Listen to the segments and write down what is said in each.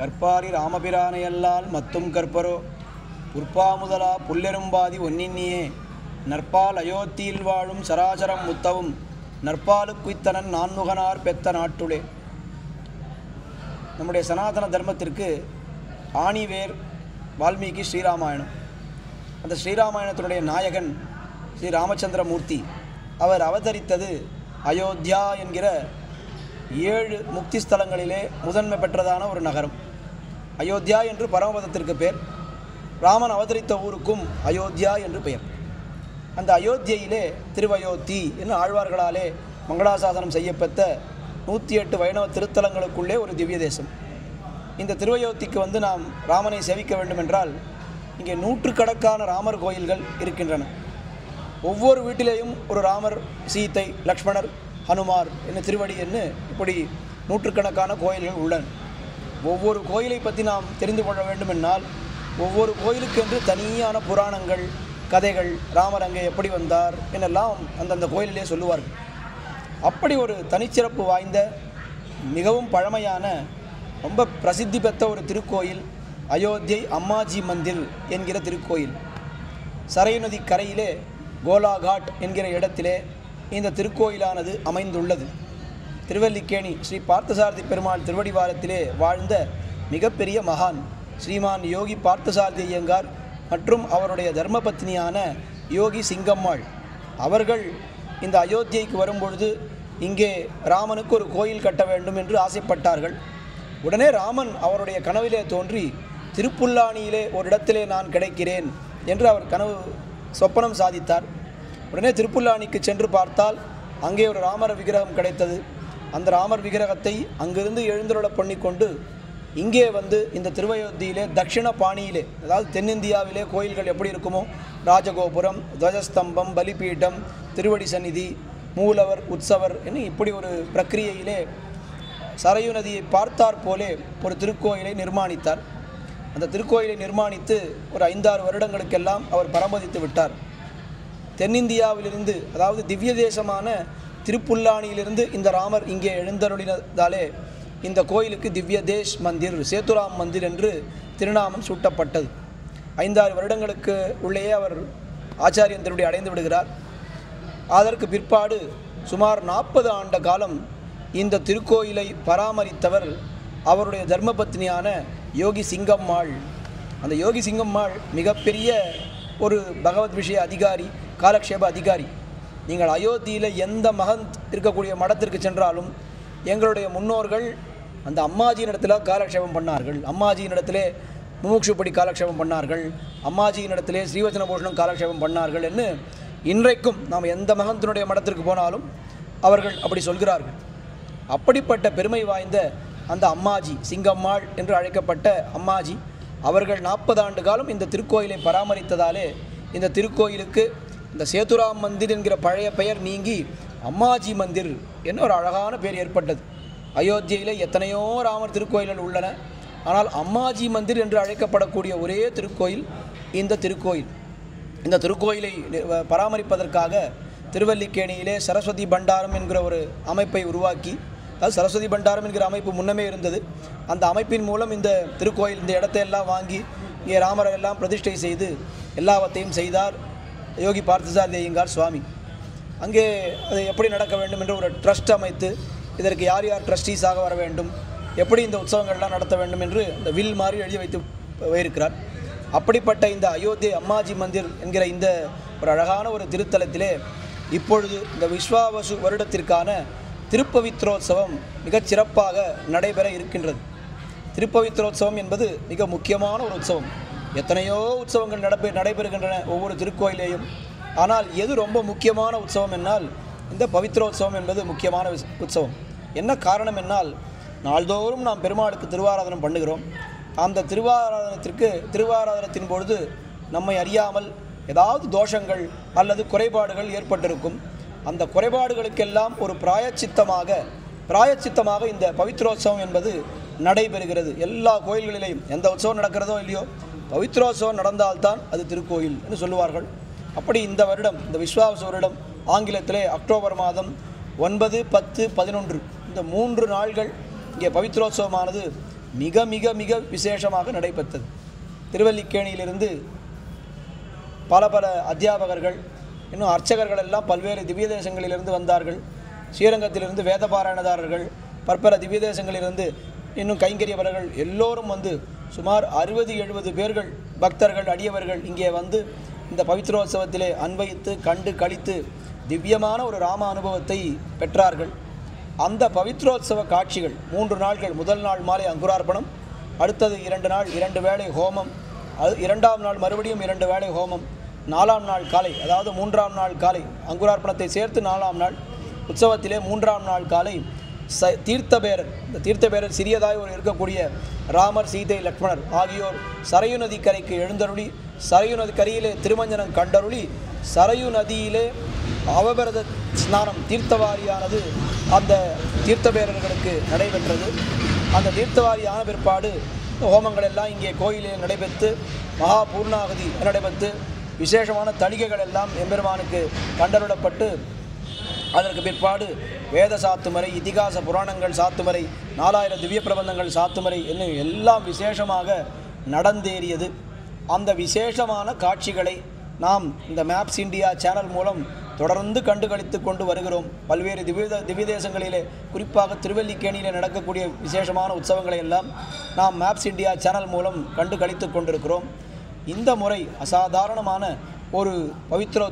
கற்பாரி ராமபிரானையல்லால் மத்தும் கற்பரோ உற்பாமுதலா புல்லெரும்பாதி ஒன்னின்னியே நற்பால் அயோத்தியில் வாழும் சராசரம் முத்தவும் நற்பாலுக்குய்த்தனன் நான்முகனார் பெத்த நாட்டுளே. நம்முடைய சனாதன தர்மத்திற்கு ஆணிவேர் வால்மீகி ஸ்ரீராமாயணம். அந்த ஸ்ரீராமாயணத்தினுடைய நாயகன் ஸ்ரீ ராமச்சந்திரமூர்த்தி. அவர் அவதரித்தது அயோத்தியா என்கிற 7 முக்தி ஸ்தலங்களிலே முதன்மை பெற்றதான ஒரு நகரம். அயோத்தியா என்று பரமபதத்திற்கு பேர். ராமன் அவதரித்த ஊருக்கும் அயோத்தியா என்று பெயர். அந்த அயோத்தியிலே திருவயோத்தி என்று ஆழ்வார்களாலே மங்களாசாசனம் செய்யப்பட்ட 108 வைணவ திருத்தலங்களுக்குள்ளே ஒரு திவ்ய தேசம். இந்த திருவயோத்திக்கு நாம் ராமனை சேவிக்க வேண்டுமென்றால் இங்கே 100கணக்கான ராமர் கோயில்கள் இருக்கின்றன. ஒவ்வொரு வீட்டிலேயும் ஒரு ராமர், சீத்தை, லக்ஷ்மணர், ஹனுமார் என்ன திருவடி என்று இப்படி 100கணக்கான கோயில்கள் உள்ளன. ஒவ்வொரு கோயிலை பற்றி நாம் தெரிந்து கொள்ள வேண்டுமென்றால் ஒவ்வொரு கோயிலுக்கென்று தனியான புராணங்கள், கதைகள், ராமர் அங்கே எப்படி வந்தார் என்னெல்லாம் அந்தந்த கோயிலிலே சொல்லுவார்கள். அப்படி ஒரு தனிச்சிறப்பு வாய்ந்த மிகவும் பழமையான ரொம்ப பிரசித்தி பெற்ற ஒரு திருக்கோயில் அயோத்தியை அம்மாஜி மந்திர் என்கிற திருக்கோயில். சரையு நதி கரையிலே கோலாகாட் என்கிற இடத்திலே இந்த திருக்கோயிலானது அமைந்துள்ளது. திருவல்லிக்கேணி ஸ்ரீ பார்த்தசாரதி பெருமாள் திருவடிவாரத்திலே வாழ்ந்த மிகப்பெரிய மகான் ஸ்ரீமான் யோகி பார்த்தசாரதி ஐயங்கார் மற்றும் அவருடைய தர்மபத்னியான யோகி சிங்கம்மாள் அவர்கள் இந்த அயோத்தியைக்கு வரும்பொழுது இங்கே ராமனுக்கு ஒரு கோயில் கட்ட வேண்டும் என்று ஆசைப்பட்டார்கள். உடனே ராமன் அவருடைய கனவிலே தோன்றி திருப்புல்லானியிலே ஒரு இடத்திலே நான் கிடைக்கிறேன் என்று அவர் கனவு சொப்பனம் சாதித்தார். உடனே திருப்புல்லானிக்கு சென்று பார்த்தால் அங்கே ஒரு ராமர் விக்கிரகம் கிடைத்தது. அந்த ராமர் விக்கிரகத்தை அங்கிருந்து எழுந்தருள பண்ணிக்கொண்டு இங்கே இந்த திருவயோத்தியிலே தட்சிண பாணியிலே, அதாவது தென்னிந்தியாவிலே கோயில்கள் எப்படி இருக்குமோ ராஜகோபுரம், துவஜஸ்தம்பம், பலிபீடம், திருவடி சந்நிதி, மூலவர், உற்சவர் என்று இப்படி ஒரு பிரக்கிரியையிலே சரையு நதியை பார்த்தார் போலே ஒரு திருக்கோயிலை நிர்மாணித்தார். அந்த திருக்கோயிலை நிர்மாணித்து ஒரு 5-6 வருடங்களுக்கெல்லாம் அவர் பரமதித்து விட்டார். தென்னிந்தியாவிலிருந்து, அதாவது திவ்ய தேசமான திருப்புல்லானியிலிருந்து இந்த ராமர் இங்கே எழுந்தருளினதாலே இந்த கோயிலுக்கு திவ்ய தேஷ் மந்திர், சேத்துராம் மந்திர் என்று திருநாமம் சூட்டப்பட்டது. 5-6 வருடங்களுக்கு உள்ளேயே அவர் ஆச்சாரியன் திருவடி அடைந்து விடுகிறார். அதற்கு பிற்பாடு சுமார் 40 ஆண்டு காலம் இந்த திருக்கோயிலை பராமரித்தவர் அவருடைய தர்மபத்னியான யோகி சிங்கம்மாள். அந்த யோகி சிங்கம்மாள் மிகப்பெரிய ஒரு பகவத் விஷய அதிகாரி, காலக்ஷேப அதிகாரி. நீங்கள் அயோத்தியில் எந்த மகந்த் இருக்கக்கூடிய மடத்திற்கு சென்றாலும் எங்களுடைய முன்னோர்கள் அந்த அம்மாஜியினிடத்தில் காலக்ஷேபம் பண்ணார்கள், அம்மாஜியினிடத்திலே முமுட்சுப்படி காலக்ஷேபம் பண்ணார்கள், அம்மாஜியினிடத்திலே ஸ்ரீவச்சன பூஷணம் காலக்ஷேபம் பண்ணார்கள் என்று இன்றைக்கும் நாம் எந்த மகந்தினுடைய மடத்திற்கு போனாலும் அவர்கள் அப்படி சொல்கிறார்கள். அப்படிப்பட்ட பெருமை வாய்ந்த அந்த அம்மாஜி, சிங்கம்மாள் என்று அழைக்கப்பட்ட அம்மாஜி அவர்கள் 40 ஆண்டு காலம் இந்த திருக்கோயிலை பராமரித்ததாலே இந்த திருக்கோயிலுக்கு இந்த சேத்துராம் மந்திர் என்கிற பழைய பெயர் நீங்கி அம்மாஜி மந்திர் என்ன ஒரு அழகான பெயர் ஏற்பட்டது. அயோத்தியிலே எத்தனையோ ராமர் திருக்கோயில்கள் உள்ளன. ஆனால் அம்மாஜி மந்திர் என்று அழைக்கப்படக்கூடிய ஒரே திருக்கோயில் இந்த திருக்கோயில். இந்த திருக்கோயிலை பராமரிப்பதற்காக திருவல்லிக்கேணியிலே சரஸ்வதி பண்டாரம் என்கிற ஒரு அமைப்பை உருவாக்கி, அது சரஸ்வதி பண்டாரம் என்கிற அமைப்பு முன்னமே இருந்தது. அந்த அமைப்பின் மூலம் இந்த திருக்கோயில் இந்த இடத்தையெல்லாம் வாங்கி இங்கே ராமரை எல்லாம் பிரதிஷ்டை செய்து எல்லாவற்றையும் செய்தார் யோகி பார்த்தசாரதி ஐயங்கார் சுவாமி. அங்கே அது எப்படி நடக்க வேண்டும் என்று ஒரு ட்ரஸ்ட் அமைத்து இதற்கு யார் யார் ட்ரஸ்டீஸாக வர வேண்டும், எப்படி இந்த உற்சவங்கள்லாம் நடத்த வேண்டும் என்று இந்த வில் மாதிரி எழுதி வைத்து போயிருக்கிறார். அப்படிப்பட்ட இந்த அயோத்தி அம்மாஜி மந்திர் என்கிற இந்த ஒரு அழகான ஒரு திருத்தலத்திலே இப்பொழுது இந்த விஸ்வாவசு வருடத்திற்கான திருப்பவித்ரோத்சவம் மிகச் சிறப்பாக நடைபெற இருக்கின்றது. திருப்பவித்ரோத்சவம் என்பது மிக முக்கியமான ஒரு உற்சவம். எத்தனையோ உற்சவங்கள் நடைபெறுகின்றன ஒவ்வொரு திருக்கோயிலேயும். ஆனால் எது ரொம்ப முக்கியமான உற்சவம் என்னால் இந்த பவித்ரோத்சவம் என்பது முக்கியமான உற்சவம். என்ன காரணம் என்னால் நாள்தோறும் நாம் பெருமாளுக்கு திருவாராதனம் பண்ணுகிறோம். அந்த திருவாராதனத்தின் பொழுது நம்மை அறியாமல் ஏதாவது தோஷங்கள் அல்லது குறைபாடுகள் ஏற்பட்டிருக்கும். அந்த குறைபாடுகளுக்கெல்லாம் ஒரு பிராயச்சித்தமாக இந்த பவித்ரோத்சவம் என்பது நடைபெறுகிறது. எல்லா கோயில்களிலேயும் எந்த உற்சவம் நடக்கிறதோ இல்லையோ பவித்ரோத்சவம் நடந்தால்தான் அது திருக்கோயில் என்று சொல்லுவார்கள். அப்படி இந்த வருடம், இந்த விஸ்வாவசு வருடம் ஆங்கிலத்திலே அக்டோபர் மாதம் 9, 10, 11 இந்த 3 நாள்கள் இங்கே பவித்ரோத்சவமானது மிக மிக மிக விசேஷமாக நடைபெற்றது. திருவல்லிக்கேணியிலிருந்து பல பல அத்தியாபகர்கள் இன்னும் அர்ச்சகர்கள் எல்லாம் பல்வேறு திவ்ய தேசங்களிலிருந்து வந்தார்கள். ஸ்ரீரங்கத்திலிருந்து வேதபாராயணதாரர்கள், பற்பல திவ்ய தேசங்களிலிருந்து இன்னும் கைங்கரியவர்கள் எல்லோரும் வந்து சுமார் 60-70 பேர்கள் பக்தர்கள் அடியவர்கள் இங்கே வந்து இந்த பவித்ரோத்சவத்திலே அன்வயித்து கண்டு கழித்து திவ்யமான ஒரு ராம அனுபவத்தை பெற்றார்கள். அந்த பவித்ரோத்சவ காட்சிகள் 3 நாட்கள், முதல் நாள் மாலை அங்குரார்ப்பணம், அடுத்தது 2 நாள் 2 வேளை ஹோமம், 2ஆம் நாள் மறுபடியும் 2 வேளை ஹோமம், 4ஆம் நாள் காலை, அதாவது 3ஆம் நாள் காலை அங்குரார்ப்பணத்தை சேர்த்து 4ஆம் நாள் உற்சவத்திலே 3ஆம் நாள் காலை தீர்த்தபேரர், இந்த தீர்த்தபேரர் சிறியதாய் ஒரு இருக்கக்கூடிய ராமர், சீதை, லக்ஷ்மணர் ஆகியோர் சரையு நதி கரைக்கு எழுந்தருளி, சரையு நதி கரையிலே திருமஞ்சனம் கண்டருளி, சரையு நதியிலே அவபிரத ஸ்நானம் தீர்த்தவாரியானது அந்த தீர்த்தபேரர்களுக்கு நடைபெற்றது. அந்த தீர்த்தவாரியான பிற்பாடு ஹோமங்கள் எல்லாம் இங்கே கோயிலில் நடைபெற்று மகா பூர்ணாகதி நடைபெற்று விசேஷமான தளிகைகள் எல்லாம் எம்பெருமானுக்கு கண்டருளப்பட்டு அதற்கு பிற்பாடு வேத சாத்துமறை, இதிகாச புராணங்கள் சாத்துமறை, 4000 திவ்ய பிரபந்தங்கள் சாத்துமறை என்னும் எல்லாம் விசேஷமாக நடந்தேறியது. அந்த விசேஷமான காட்சிகளை நாம் இந்த மேப்ஸ் இந்தியா சேனல் மூலம் தொடர்ந்து கண்டுகளித்து கொண்டு வருகிறோம். பல்வேறு திவ்ய தேசங்களிலே, குறிப்பாக திருவல்லிக்கேணியிலே நடக்கக்கூடிய விசேஷமான உற்சவங்களை எல்லாம் நாம் மேப்ஸ் இந்தியா சேனல் மூலம் கண்டு கழித்து கொண்டிருக்கிறோம். இந்த முறை அசாதாரணமான ஒரு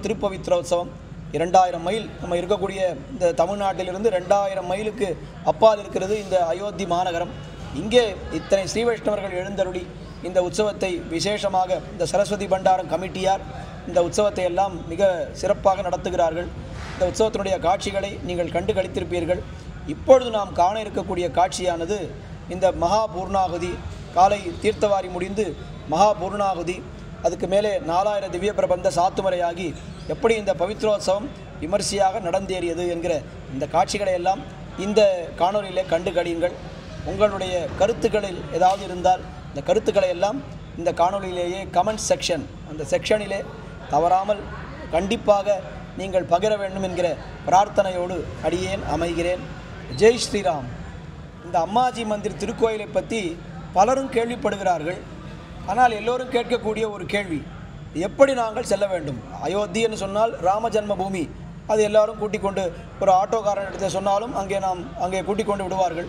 திருப்பவித்ரோத்சவம். 2000 மைல் நம்ம இருக்கக்கூடிய இந்த தமிழ்நாட்டிலிருந்து 2000 மைலுக்கு அப்பால் இருக்கிறது இந்த அயோத்தி மாநகரம். இங்கே இத்தனை ஸ்ரீ வைஷ்ணவர்கள் எழுந்தருளி இந்த உற்சவத்தை விசேஷமாக இந்த சரஸ்வதி பண்டாரம் கமிட்டியார் இந்த உற்சவத்தை எல்லாம் மிக சிறப்பாக நடத்துகிறார்கள். இந்த உற்சவத்தினுடைய காட்சிகளை நீங்கள் கண்டு கழித்திருப்பீர்கள். இப்பொழுது நாம் காண இருக்கக்கூடிய காட்சியானது இந்த மகா பூர்ணாகுதி. காலை தீர்த்தவாரி முடிந்து மகா பூர்ணாகுதி, அதுக்கு மேலே 4000 திவ்ய பிரபந்த சாத்துமறையாகி எப்படி இந்த பவித்ரோத்சவம் விமர்சையாக நடந்தேறியது என்கிற இந்த காட்சிகளை எல்லாம் இந்த காணொலியிலே கண்டு கழியுங்கள். உங்களுடைய கருத்துக்களில் ஏதாவது இருந்தால் இந்த கருத்துக்களை எல்லாம் இந்த காணொலியிலேயே கமெண்ட் செக்ஷன், அந்த செக்ஷனிலே தவறாமல் கண்டிப்பாக நீங்கள் பகிர வேண்டும் என்கிற பிரார்த்தனையோடு அடியேன் அமைகிறேன். ஜெய் ஸ்ரீராம். இந்த அம்மாஜி மந்திர் திருக்கோயிலை பற்றி பலரும் கேள்விப்படுகிறார்கள். ஆனால் எல்லோரும் கேட்கக்கூடிய ஒரு கேள்வி, எப்படி நாங்கள் செல்ல வேண்டும்? அயோத்தி என்று சொன்னால் ராம ஜன்ம பூமி, அது எல்லாரும் கூட்டிக் கொண்டு ஒரு ஆட்டோக்காரன் எடுத்து சொன்னாலும் அங்கே கூட்டிக் கொண்டு விடுவார்கள்.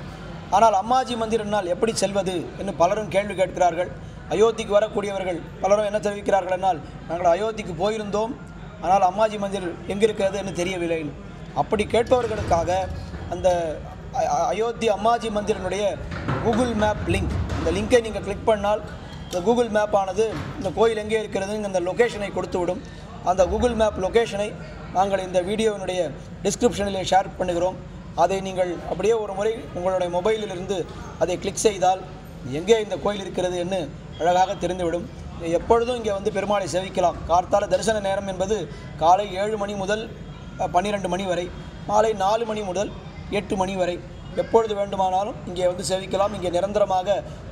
ஆனால் அம்மாஜி மந்திர் என்னால் எப்படி செல்வது என்று பலரும் கேள்வி கேட்கிறார்கள். அயோத்திக்கு வரக்கூடியவர்கள் பலரும் என்ன தெரிவிக்கிறார்கள் என்னால், நாங்கள் அயோத்திக்கு போயிருந்தோம், ஆனால் அம்மாஜி மந்திர் எங்கே இருக்கிறது என்று தெரியவில்லை. அப்படி கேட்பவர்களுக்காக அந்த அயோத்தி அம்மாஜி மந்திரனுடைய கூகுள் மேப் லிங்க், இந்த லிங்கை நீங்கள் கிளிக் பண்ணால் இந்த கூகுள் மேப் ஆனது இந்த கோயில் எங்கே இருக்கிறதுன்னு அந்த லொக்கேஷனை கொடுத்துவிடும். அந்த கூகுள் மேப் லொக்கேஷனை நாங்கள் இந்த வீடியோவினுடைய டிஸ்கிரிப்ஷனில் ஷேர் பண்ணுகிறோம். அதை நீங்கள் அப்படியே ஒரு முறை உங்களுடைய மொபைலிலிருந்து அதை கிளிக் செய்தால் எங்கே இந்த கோயில் இருக்கிறது என்று அழகாக தெரிந்துவிடும். எப்பொழுதும் இங்கே வந்து பெருமாளை சேவிக்கலாம். கார்த்தால தரிசன நேரம் என்பது காலை 7 மணி முதல் 12 மணி வரை, மாலை 4 மணி முதல் 8 மணி வரை எப்பொழுது வேண்டுமானாலும் இங்கே வந்து சேவிக்கலாம். இங்கே நிரந்தரமாக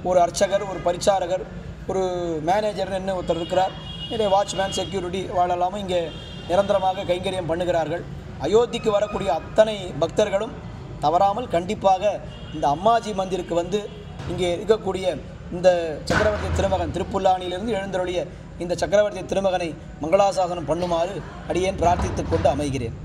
ஒரு அர்ச்சகர், ஒரு பரிச்சாரகர், ஒரு மேனேஜர்னு ஒருத்தர் இருக்கிறார். நிறைய வாட்ச்மேன், செக்யூரிட்டி வாழலாமல் இங்கே நிரந்தரமாக கைங்கரியம் பண்ணுகிறார்கள். அயோத்திக்கு வரக்கூடிய அத்தனை பக்தர்களும் தவறாமல் கண்டிப்பாக இந்த அம்மாஜி மந்திருக்கு வந்து இங்கே இருக்கக்கூடிய இந்த சக்கரவர்த்தி திருமகன் திருப்புல்லானியிலிருந்து எழுந்தருளிய இந்த சக்கரவர்த்தி திருமகனை மங்களாசாசனம் பண்ணுமாறு அடியேன் பிரார்த்தித்து கொண்டு அமைகிறேன்.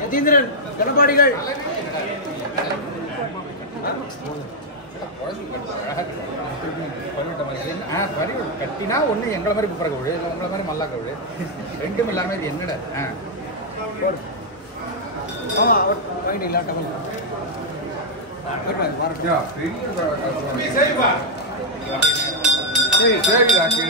யதீந்திரன் கணபாடிகள் கட்டினா ஒன்று எங்களை மாதிரி குப்புற கவிடு இல்லை உங்களை மாதிரி மல்லா கவிடு ரெண்டும் இல்லாமல் இது என்னடா சரி சரிடா சரி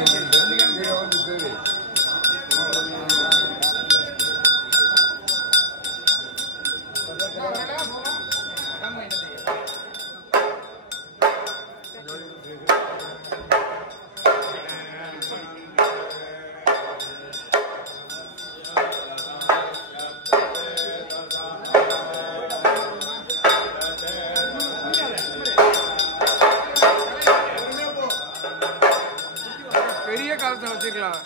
பெரிய காலத்தை வச்சுக்கலாம்.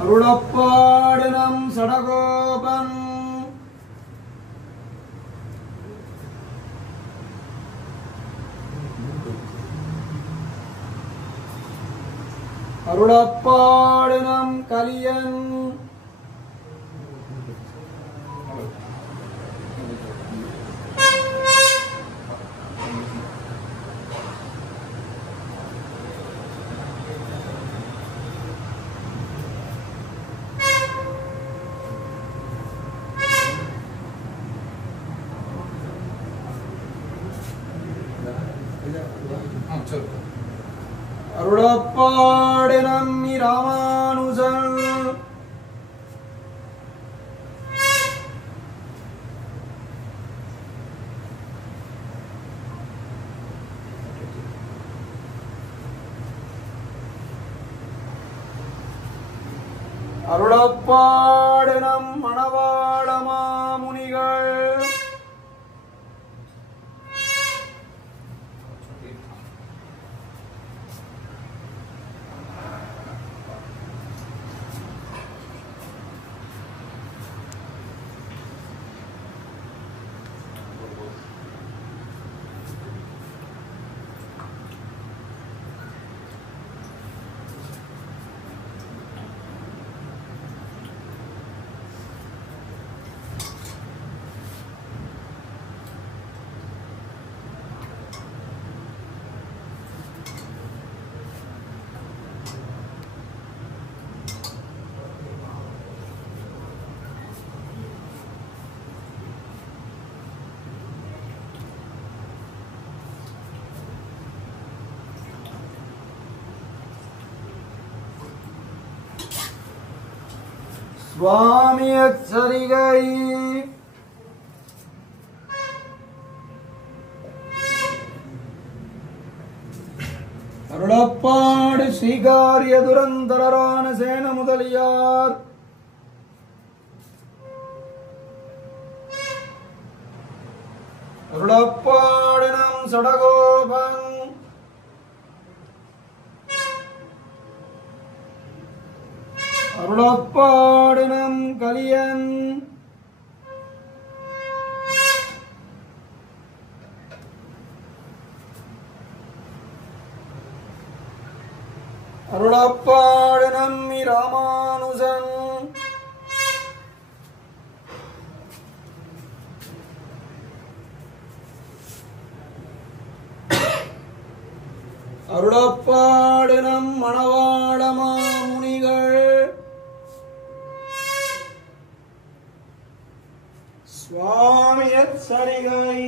அருளப்பாடனம் சடகோபன் அருளப்பாடனம் கலியன் அருளப்பாடனம் ராமானுஜன் அருளப்பாடனம் மணவாள மாமுனிகள் சுவாமியச்சரிகை அருளப்பாடு ஸ்ரீகாரிய துரந்தரரான சேன முதலியார் அருளப்பாடு நம் சடகோபன் அருளப்பாடு நம் கலியன் அருளப்பாடு நம்மி ராமானுஜன் அருளப்பாடு நம் மணவாள மாமுனிகள் சுவாமியச்சரிகை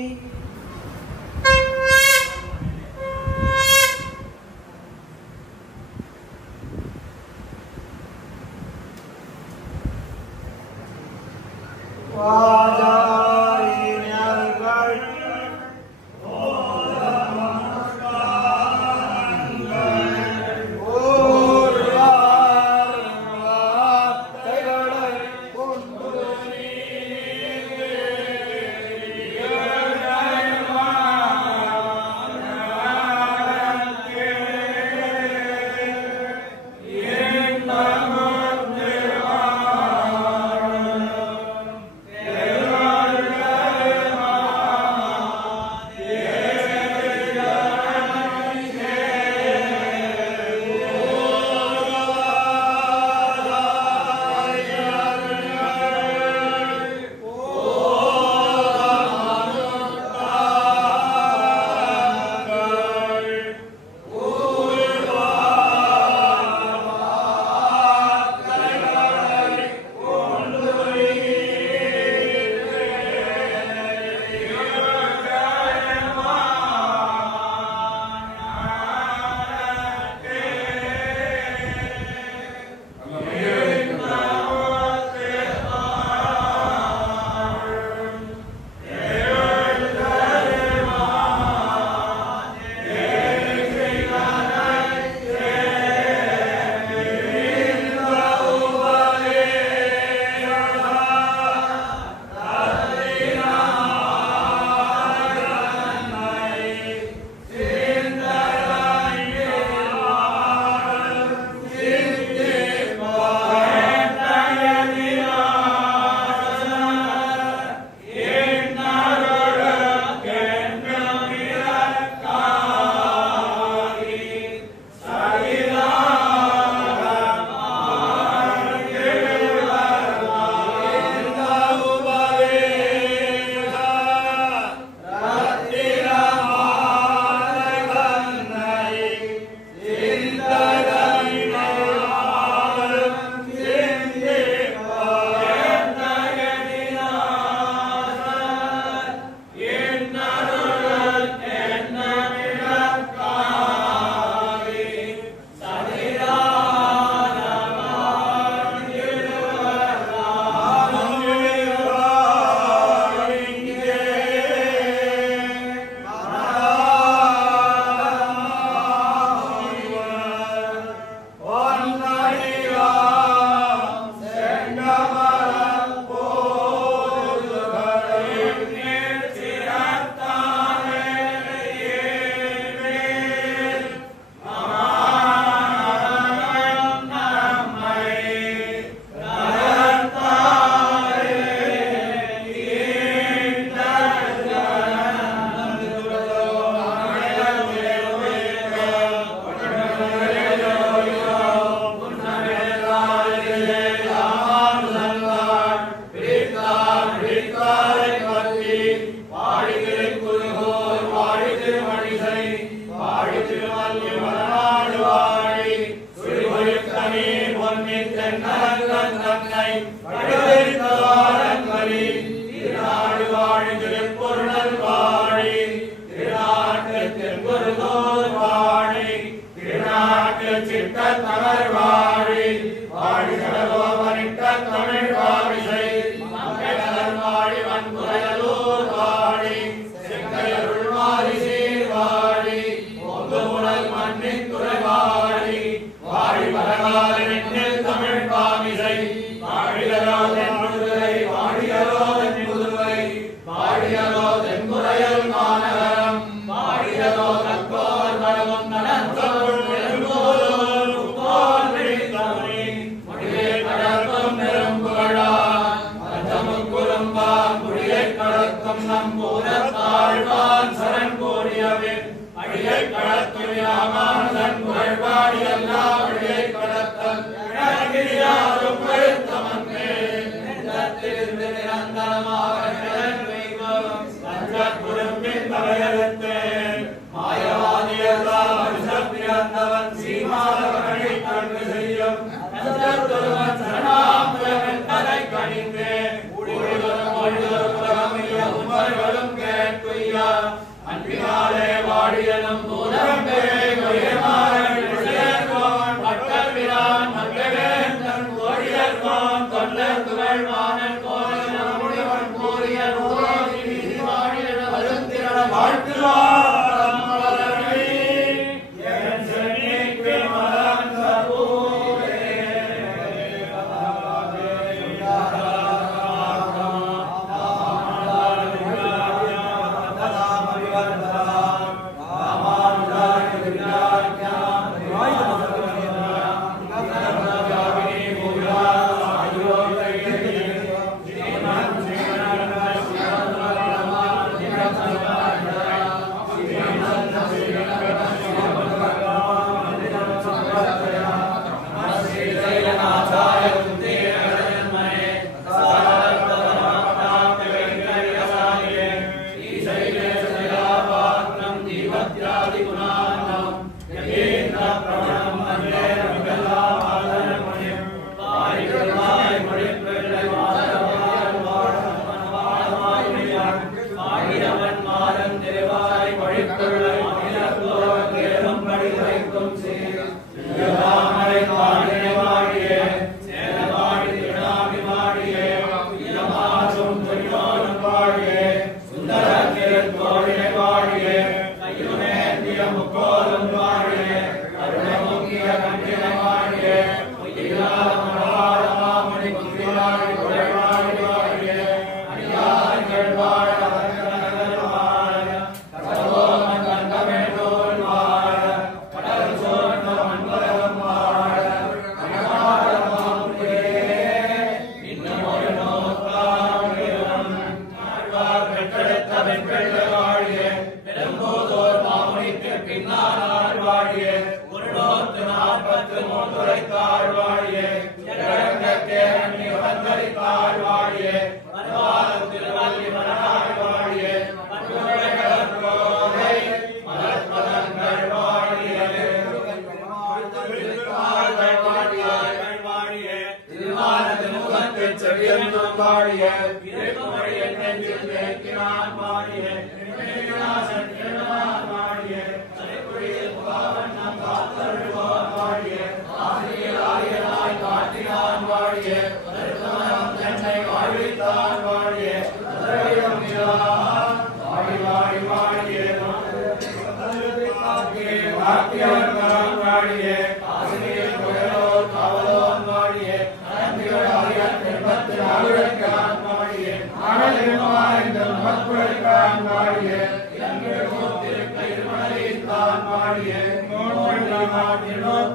சிட்ட தமர் வாழி வாழி சடகோபனிட்ட தமிழ்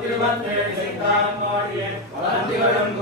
திருவத்தேழை செய்தான் மாடியே வளர்ந்திகளும்